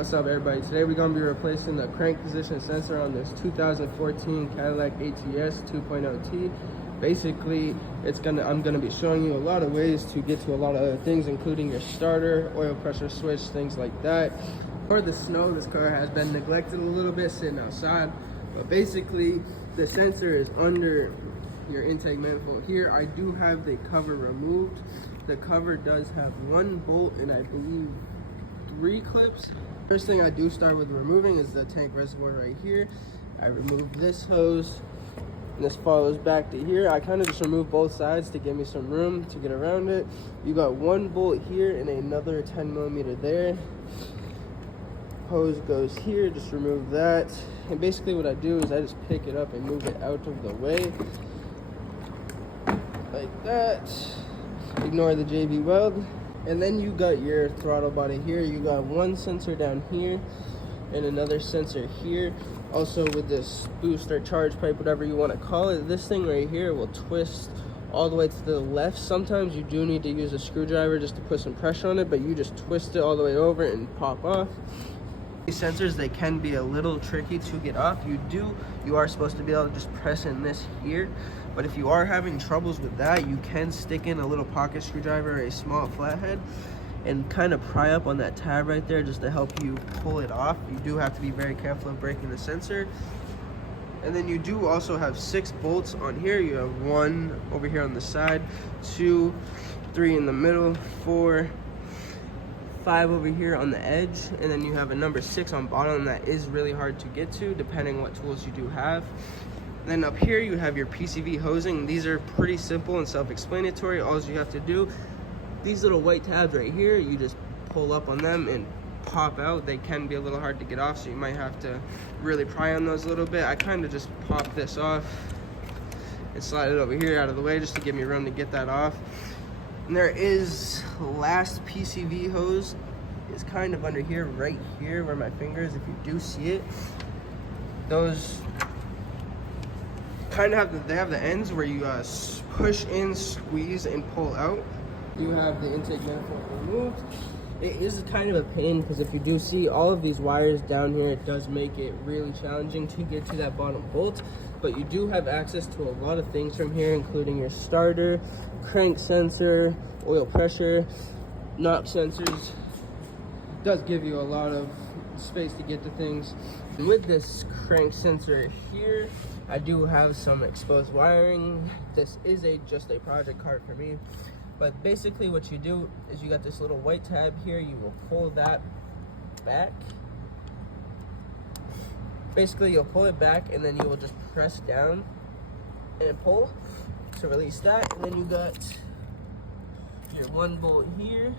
What's up, everybody? Today we're going to be replacing the crank position sensor on this 2014 Cadillac ATS 2.0T. Basically, I'm going to be showing you a lot of ways to get to a lot of other things, including your starter, oil pressure switch, things like that. For the snow, this car has been neglected a little bit sitting outside, but basically the sensor is under your intake manifold here. I do have the cover removed. The cover does have one bolt and I believe 3 clips. First thing I do start with removing is the tank reservoir right here. I remove this hose and this follows back to here. I kind of just remove both sides to give me some room to get around it. You got one bolt here and another 10mm there. Hose goes here, just remove that. And basically what I do is I just pick it up and move it out of the way like that. Ignore the JB weld. And then you got your throttle body here. You got one sensor down here and another sensor here. Also with this boost or charge pipe, whatever you want to call it, this thing right here will twist all the way to the left. Sometimes you do need to use a screwdriver just to put some pressure on it, but you just twist it all the way over and pop off. These sensors, they can be a little tricky to get off. You are supposed to be able to just press in this here, but if you are having troubles with that, you can stick in a little pocket screwdriver or a small flathead and kind of pry up on that tab right there just to help you pull it off. You do have to be very careful of breaking the sensor. And then you do also have 6 bolts on here. You have 1 over here on the side, 2, 3 in the middle, 4, 5 over here on the edge, and then you have a number 6 on bottom that is really hard to get to depending what tools you do have. And then up here you have your PCV hosing. These are pretty simple and self-explanatory. All you have to do, these little white tabs right here, you just pull up on them and pop out. They can be a little hard to get off, so you might have to really pry on those a little bit. I kind of just pop this off and slide it over here out of the way just to give me room to get that off. And there is last PCV hose is kind of under here, right here where my finger is. If you do see it, those kind of they have the ends where you push in, squeeze, and pull out. You have the intake manifold removed. It is kind of a pain because if you do see all of these wires down here, it does make it really challenging to get to that bottom bolt. But you do have access to a lot of things from here, including your starter, crank sensor, oil pressure, knock sensors. It does give you a lot of space to get to things. And with this crank sensor here, I do have some exposed wiring. This is just a project card for me. But basically what you do is you got this little white tab here. You will pull that back. Basically, you'll pull it back and then you will just press down and pull to release that. And then you got your 1 bolt here